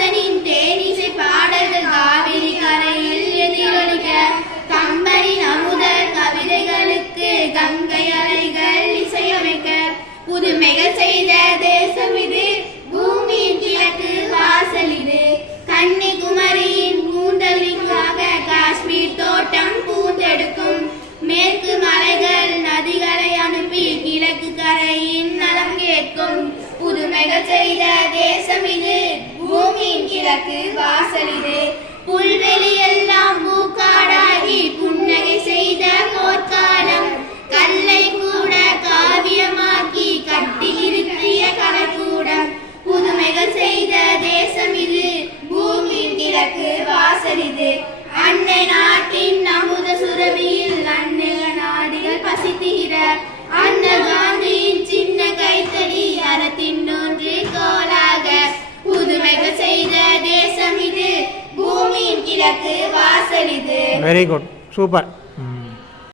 வாசனின் தேனிசை பாடல்கள் காவிரி கரையில் எதிரொலிக்க கம்பனின் அமுத கவிதைகளுக்கு கங்கை அலைகள் இசையமைக்க புதுமைகள் செய்த தேசம் இது. பூமியின் கிழக்கு வாசல் இது. கன்னிகுமரியின் கூந்தலுக்காக காஷ்மீர் தோட்டம் பூந்தெடுக்கும். மேற்கு மலைகள் நதிகளை அனுப்பி கிழக்கு கரையின் நலம் கேட்கும். புதுமைகள் செய்த புல்வெளியெல்லாம் பூக்காடாகி புன்னகை செய்த போர்க்காலம் கல்லை கூட காவியமாக்கி கட்டி இருக்கிய கலைக்கூடம் செய்த தேசம் பூமி கிழக்கு வாசல் அன்னை நாட்டின் அமுத சுரபியில் நாடிகள் பசித்துகிற அந்த காந்தியின் சின்ன கைத்தடி அறத்தின் ஒன்று கோலாக புதுமைகள் செய்த வெரி குட் சூப்பர்